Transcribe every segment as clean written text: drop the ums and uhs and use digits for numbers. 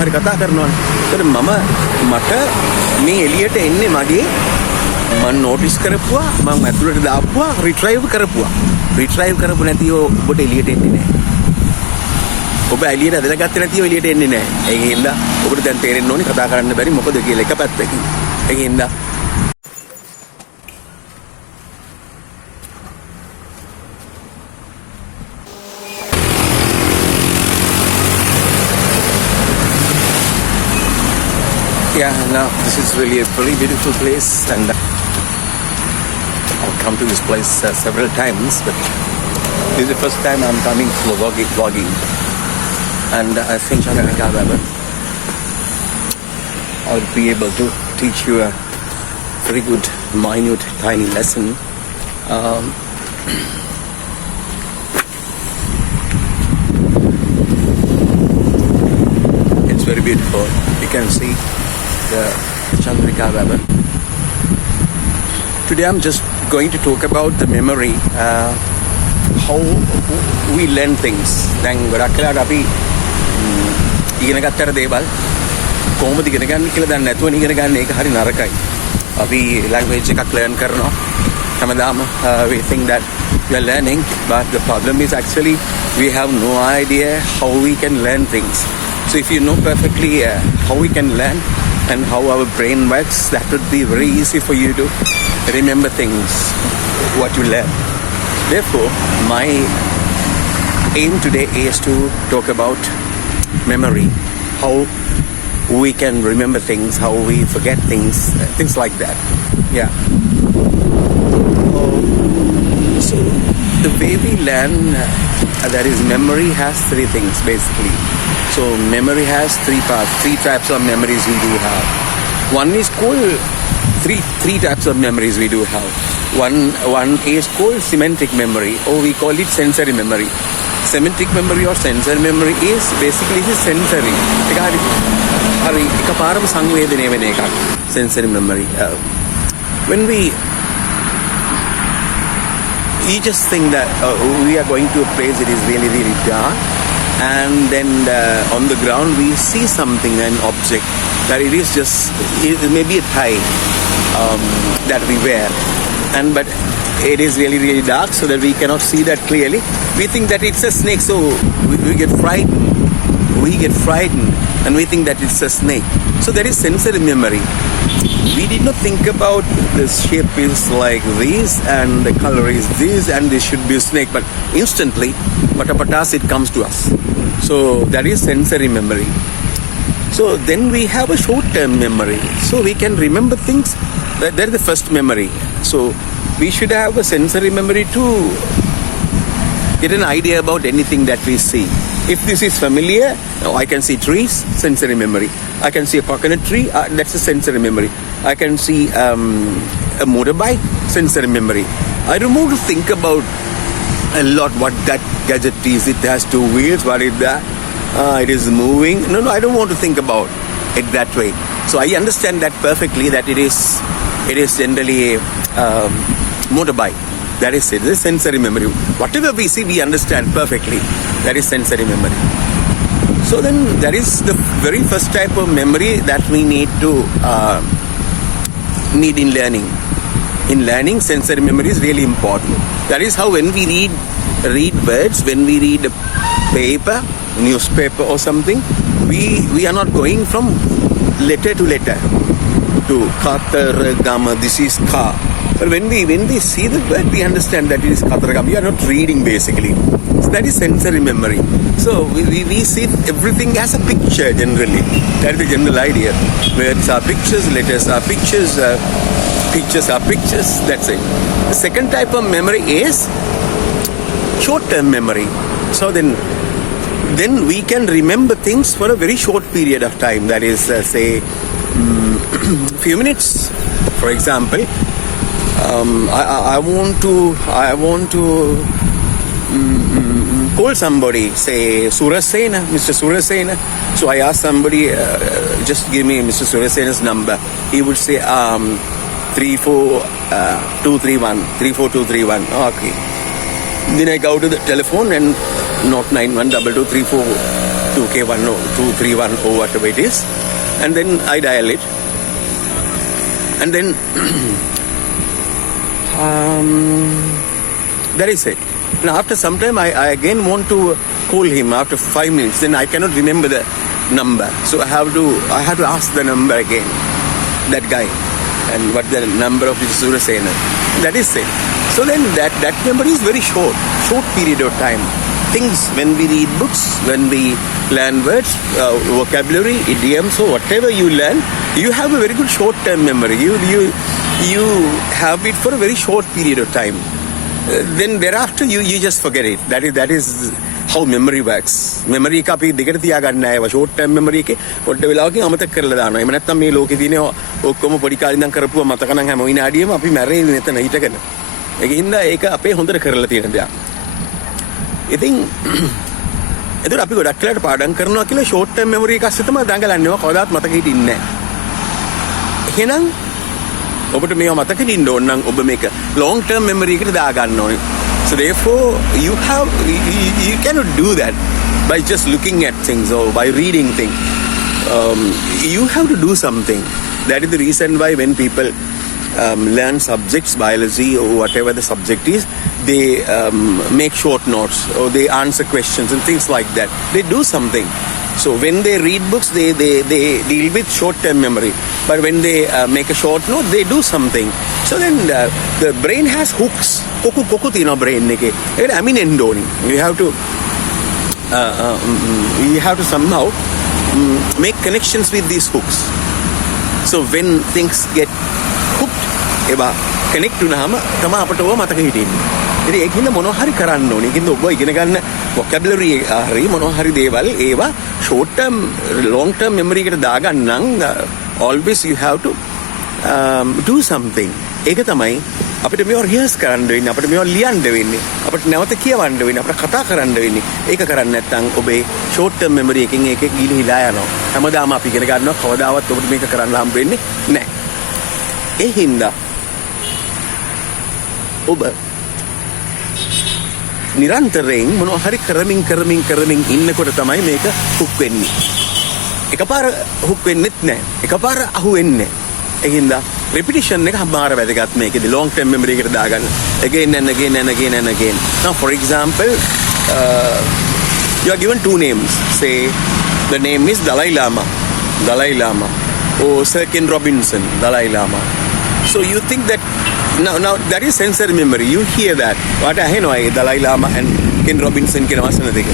මොනවා හරි කතා කරනවානේ. ඒතර මට මේ එළියට එන්නේ මගේ මම නෝටිස් කරපුවා මම ඇතුළට දාපුවා රිට්‍රයිව් කරපු නැතිව ඔබට එළියට එන්නේ නැහැ. ඔබ එළියට ඇදලා ගත්තේ නැතිව එළියට එන්නේ නැහැ. ඒකෙන්ද ඔබට දැන් තේරෙන්න ඕනේ කතා කරන්න බැරි මොකද කියලා එක පැත්තකින්. ඒකෙන්ද yeah, now this is really a very beautiful place, and I've come to this place several times, but this is the first time I'm coming for vlogging. And I think I'll be able to teach you a very good, minute, tiny lesson. It's very beautiful. You can see the Chandrika River. Today I'm just going to talk about the memory, how we learn things. දැන් ගොඩක් වෙලාවට අපි ඉගෙන ගත්තට දේවල් කොහොමද ඉගෙන ගන්න කියලා දන්නේ නැතුව ඉගෙන ගන්න එක හරි නරකයි. අපි language එකක් learn කරනවා. හැමදාම we think that we are learning, but the problem is actually we have no idea how we can learn things. So if you know perfectly how we can learn and how our brain works, that would be very easy for you to remember things, what you learn. Therefore, my aim today is to talk about memory, how we can remember things, how we forget things, things like that. Yeah. So the way we learn, that is memory, has three things basically. So memory has three parts, three types of memories we do have. One is called three types of memories we do have. One is called semantic memory, or we call it sensory memory. Semantic memory or sensory memory is basically the sensory. Sensory memory. When we just think that we are going to a place that is really, really dark, and then on the ground we see something, an object, that it is just, it may be a tie that we wear, but it is really, really dark so that we cannot see that clearly. We think that it's a snake, so we get frightened. And we think that it's a snake. So that is sensory memory. We did not think about the shape is like this and the color is this and this should be a snake, but instantly, patapatas, it comes to us. So that is sensory memory. So then we have a short-term memory. So we can remember things. That is the first memory. So we should have a sensory memory to get an idea about anything that we see. If this is familiar, I can see trees, sensory memory. I can see a coconut tree, that's a sensory memory. I can see a motorbike, sensory memory. I don't want to think about a lot what that gadget is. It has two wheels, what is that? It is moving. No, I don't want to think about it that way. So I understand that perfectly, that it is generally a motorbike. That is it. This is sensory memory. Whatever we see, we understand perfectly. That is sensory memory. So then that is the very first type of memory that we need in learning. In learning, sensory memory is really important. That is how when we read words, when we read a paper, newspaper or something, we are not going from letter to letter to Kataragama, this is Ka. But when we see the word, we understand that it is Kataragama. We are not reading basically. So that is sensory memory. So we see everything as a picture generally. That is the general idea. Words are pictures, letters are pictures, pictures are pictures. That's it. The second type of memory is short-term memory. So then we can remember things for a very short period of time. That is, say, few minutes. For example, I want to call somebody, say Surasena, Mr. Surasena. So I ask somebody, just give me Mr. Surasena's number. He would say 34231. Okay. Then I go to the telephone and not 912234. 2K1 or 231 or whatever it is, and then I dial it, and then that is it. Now after some time I again want to call him after 5 minutes, then I cannot remember the number, so I have to ask the number again, that guy, and what the number of Surasena. That is it. So then that memory is very short period of time. Things, when we read books, when we learn words, vocabulary, idioms, or whatever you learn, you have a very good short-term memory. You have it for a very short period of time. Then thereafter you just forget it. That is how memory works. Memory එක අපි දෙකට තියාගන්න ආව short term memory එකේ පොඩ්ඩ වෙලාවකින් අමතක කරලා දානවා. එහෙම නැත්නම් මේ ලෝකේ තියෙන ඔක්කොම පොඩි කාලේ ඉඳන් කරපුවා මතක නම් හැම විනාඩියෙම අපි මැරෙන්නේ මෙතන හිටගෙන. ඒකින්ද ඒක අපේ හොඳට කරලා තියෙන දෙයක්. ඉතින් එතකොට අපි ගොඩක් වෙලාවට පාඩම් කරනවා කියලා short term memory එක අස්සේ තමයි දඟලන්නේ. ඔය කවදාවත් මතක හිටින්නේ නැහැ. එහෙනම් ඔබට මේව මතක හිටින්න ඕන නම් ඔබ මේක long term memory එකට දාගන්න ඕනේ. So therefore you cannot do that by just looking at things or by reading things. You have to do something. That is the reason why when people learn subjects, biology or whatever the subject is, they make short notes or they answer questions and things like that. They do something. So when they read books, they deal with short-term memory. But when they make a short note, they do something. So then the brain has hooks. Koku tino brain neke. I mean endoni. You have to somehow make connections with these hooks. So when things get hooked, eba connect tunahama tama apata owa mataka hitenne. ඉතින් ඒකින්ද මොනවා හරි කරන්න ඕනේ. ඒකින්ද ඔබ ඉගෙන ගන්න vocabulary හරි මොනවා හරි දේවල් ඒවා short term long term memory එකට දාගන්න නම් always you have to do something. ඒක තමයි අපිට මේව rehearse කරන්න වෙන්නේ. අපිට මේව ලියන්න වෙන්නේ. අපිට නැවත කියවන්න වෙන්නේ. අපිට කතා කරන්න වෙන්නේ. ඒක කරන්නේ නැත්නම් ඔබේ short term memory එකෙන් ඒක ගිලිහිලා යනවා. හැමදාම අපි ඉගෙන ගන්නවා කවදාවත් ඔබට මේක කරන්න හම්බ වෙන්නේ නැහැ. ඒ හින්දා ඔබ නිරන්තරයෙන් මොනවා හරි කරමින් ඉන්නකොට තමයි මේක හුක් වෙන්නේ. එකපාර හුක් වෙන්නෙත් නැහැ. එකපාර අහු වෙන්නේ නැහැ. ඒ හින්දා repetition එක හමාර වැදගත් මේකේදී long term memory එකට දාගන්න. Again and again and again and again. Now for example, you are given two names. Say the name is Dalai Lama or Sir Ken Robinson, Dalai Lama. So you think that now that is sensory memory. You hear that. What I know is Dalai Lama and Ken Robinson කියන වචන දෙක.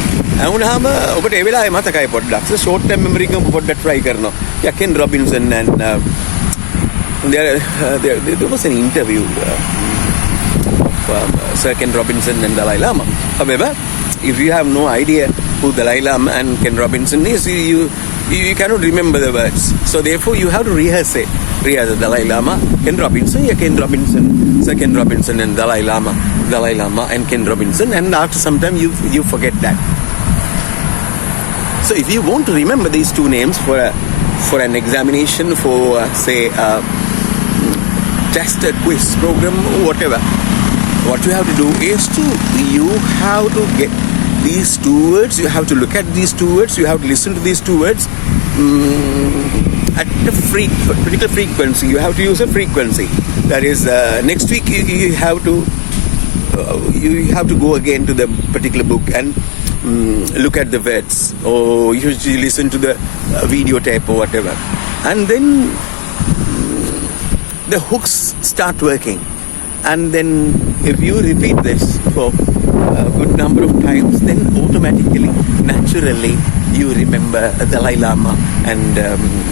අහුනහම ඔබට ඒ වෙලාවේ මතකයි පොඩ්ඩක්. So short term memory එක පොඩ්ඩක් try කරනවා. Yeah, Ken Robinson and there was an interview of Sir Ken Robinson and Dalai Lama. However, if you have no idea who Dalai Lama and Ken Robinson is, you cannot remember the words. So therefore you have to rehearse it. Rehearse Dalai Lama, Ken Robinson, yeah, Ken Robinson, Sir Ken Robinson and Dalai Lama and Ken Robinson, and after some time you forget that. So if you want to remember these two names for an examination, for say test, a quiz program or whatever, what you have to do is you have to get these two words, you have to look at these two words, you have to listen to these two words at a particular frequency. You have to use a frequency. That is, next week you have to go again to the particular book and look at the words, or you listen to the videotape or whatever, and then the hooks start working. And then if you repeat this for a good number of times, then automatically, naturally, you remember Dalai Lama and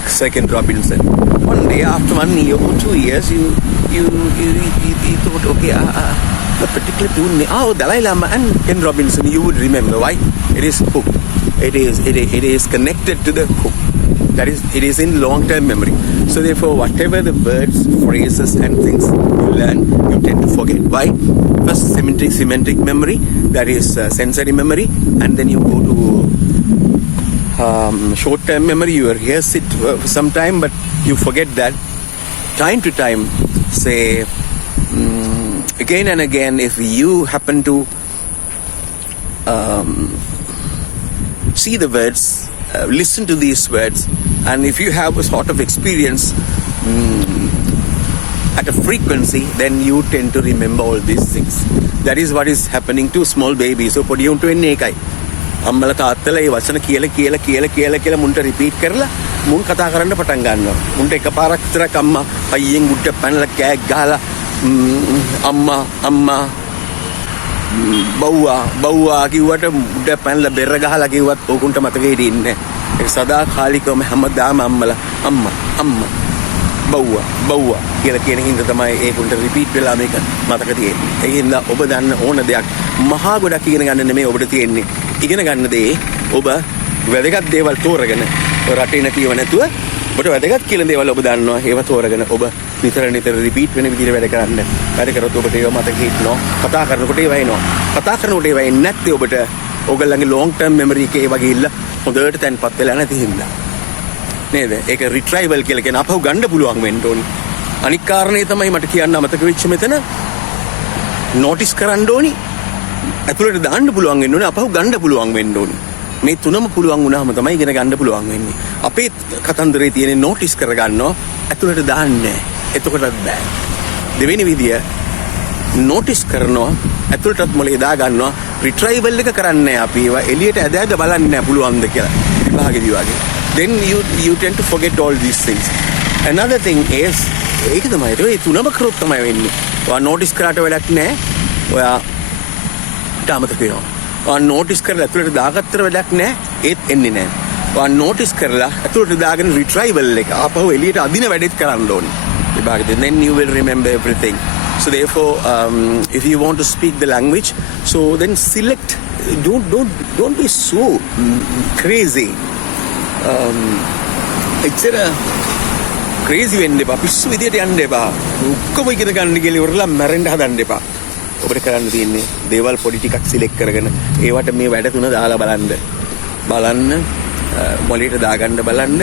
Sir Ken Robinson. One day, after 1 year or 2 years, you thought, okay, the particular tune, Dalai Lama and Ken Robinson, you would remember. Why? It is hook. It is connected to the hook. That is, it is in long-term memory. So therefore, whatever the words, phrases and things you learn, you tend to forget. Why? First, semantic memory, that is sensory memory, and then you go to short-term memory. You rehearse it for some time, but you forget that. Time to time, say, again and again, if you happen to see the words, listen to these words, and if you have a sort of experience at a frequency, then you tend to remember all these things. That is what is happening to small babies. So පොඩි උන්ට වෙන්නේ ඒකයි. අම්මලා තාත්තලා ඒ වචන කියලා මුන්ට repeat කරලා මුන් කතා කරන්න පටන් ගන්නවා. මුන්ට එකපාරක් විතරක් අම්මා පයියෙන් උඩ පැනලා කෑ ගහලා අම්මා බව්වා කිව්වට උඩ පැනලා බෙර ගහලා කිව්වත් ඕකුන්ට මතකෙ හිටින්නේ නැහැ. ඒක සදාකාලිකවම හැමදාම අම්මලා අම්මා බව්වා කියලා කියන හින්දා තමයි ඒකුන්ට රිපීට් වෙලා මේක මතක තියෙන්නේ. ඒ හින්දා ඔබ දන්න ඕන දෙයක් මහා ගොඩක් ඉගෙන ගන්න නෙමෙයි ඔබට තියෙන්නේ. ඉගෙන ගන්න දේ ඔබ වැදගත් දේවල් තෝරගෙන රටේ නැතිව නැතුව ඔබට වැදගත් කියලා දේවල් ඔබ දන්නවා. ඒව තෝරගෙන ඔබ නිතර රිපීට් වෙන විදිහට වැඩ කරන්න. වැඩ කරොත් ඔබට ඒව මතක හිටිනවා. කතා කරනකොට ඒව එනවා. කතා කරනකොට ඒව එන්නේ නැත්නම් ඔබට ඔයගොල්ලන්ගේ ලොන්ග් ටර්ම් මෙමරි එකේ ඒව ගිහිල්ලා හොඳට තැන්පත් වෙලා නැති හින්දා. නේද? ඒක රිට්‍රයිවල් කියලා කියන අපහු ගන්න පුළුවන් වෙන්න ඕනි. අනික් කාරණේ තමයි මට කියන්න අමතක වෙච්ච මෙතන නෝටිස් කරන්න ඕනි. ඇතුළට දාන්න පුළුවන් වෙන්න ඕනේ, අපහු ගන්න පුළුවන් වෙන්න ඕනේ. මේ තුනම පුළුවන් වුණාම තමයි ඉගෙන ගන්න පුළුවන් වෙන්නේ. අපේ කතන්දරේ තියෙන නෝටිස් කරගන්නවා, ඇතුළට දාන්නේ. එතකොටත් බෑ. දෙවෙනි විදිය නෝටිස් කරනවා, ඇතුළටත් මොලේ දා ගන්නවා. රිට්‍රයිවල් එක කරන්නේ අපි ඒවා එළියට ඇදගෙන බලන්නේ නැහැ පුළුවන්ද කියලා. විභාගෙදී වගේ. Then you tend to forget all these things. Another thing is ඒක තමයි ඒ තුනම කරොත් තමයි වෙන්නේ. ඔයා නෝටිස් කරාට වැඩක් නැහැ. ඔයා තාමතක වෙනවා. ඔයා නෝටිස් කරලා ඇතුළට දාගත්තට වැඩක් නැහැ. ඒත් එන්නේ නැහැ. ඔයා නෝටිස් කරලා ඇතුළට දාගෙන රිට්‍රයිවල් එක ආපහු එළියට අදින වැඩෙත් කරන්න ඕනේ. විභාගෙදී then you will remember everything. So therefore if you want to speak the language, so then select, don't be so crazy. එච්චර ක්‍රේසි වෙන්න එපා. පිස්සු විදියට යන්න එපා. ඔක්කොම ඉගෙන ගන්න කියලා ඉවරලා මැරෙන්න හදන්න එපා. ඔබට කරන්න තියෙන්නේ දේවල් පොඩි ටිකක් සිලෙක්ට් කරගෙන ඒවට මේ වැඩ තුන දාලා බලන්න මොලේට දාගන්න බලන්න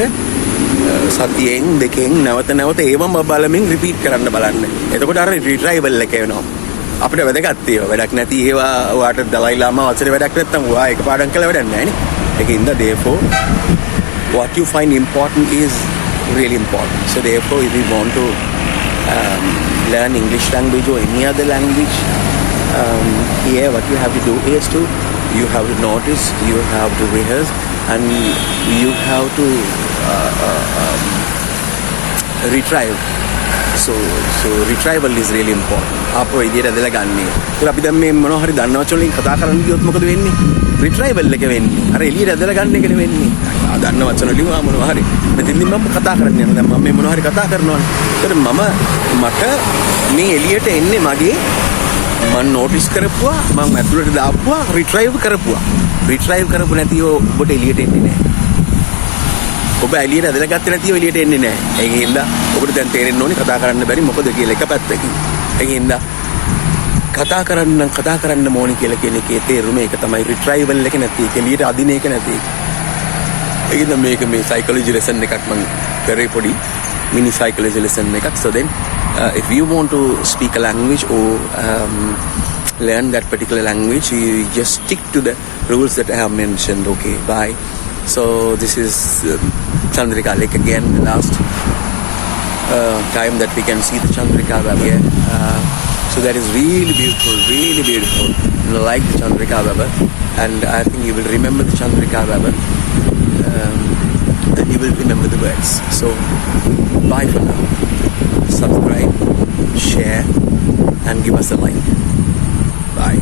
සතියෙන් දෙකෙන් නැවත ඒවම බලමින් රිපීට් කරන්න බලන්න. එතකොට අර රිට්‍රයිවල් එක එනවා. අපිට වැදගත් ඒවා. වැඩක් නැති ඒවා ඔයාට දලයි ලාමා වචනේ වැඩක් නැත්තම් ඔයා එක පාඩම් කළා වැඩක් නැහැ නේ. ඒකින්ද therefore what you find important is really important. So therefore if you want to learn English language or any other language, here what you have to do is you have to notice, you have to rehearse, and you have to retrieve. So retrieval is really important. අපෝ ඉදිරියට ඇදලා ගන්න. ඒක අපි දැන් මේ මොනවා හරි දන්නවච වලින් කතා කරන්න ගියොත් මොකද වෙන්නේ? රිට්‍රයිවල් එක වෙන්නේ. අර එළියට ඇදලා ගන්න එකනේ වෙන්නේ. දන්න වචන ලියුවා මොනවා හරි. මෙතෙන්දී මම කතා කරන්නේ නැහැ. දැන් මම මේ මොනවා හරි කතා කරනවානේ. ඒතර මට මේ එළියට එන්නේ මගේ මම නෝටිස් කරපුවා, මම ඇතුළට දාපුවා, රිට්‍රයිව් කරපුවා. රිට්‍රයිව් කරපු නැතිව ඔබට එළියට එන්නේ නැහැ. ඔබ එළියට ඇදලා ගත්තේ නැතිව එළියට එන්නේ නැහැ. ඒකෙන්ද ඔබට දැන් තේරෙන්න ඕනේ කතා කරන්න බැරි මොකද කියලා එක පැත්තකින්. ඒකෙන්ද කතා කරන්න ඕනේ කියලා කියන එකේ තේරුම ඒක තමයි රිට්‍රයිවල් එක නැති එක එළියට අදින එක නැති එක. ඒකෙන්ද මේක මේ සයිකොලොජි ලෙසන් එකක් මම කරේ පොඩි mini psychology lesson එකක්. So then if you want to speak a language or learn that particular language, you just stick to the rules that I have mentioned. Okay, bye. So this is Chandrika Lake again, the last time that we can see the Chandrika Baba here. So that is really beautiful, you know, like the Chandrika Baba, and I think you will remember the Chandrika Baba, and you will remember the words. So bye for now. Subscribe, share, and give us a like. Bye.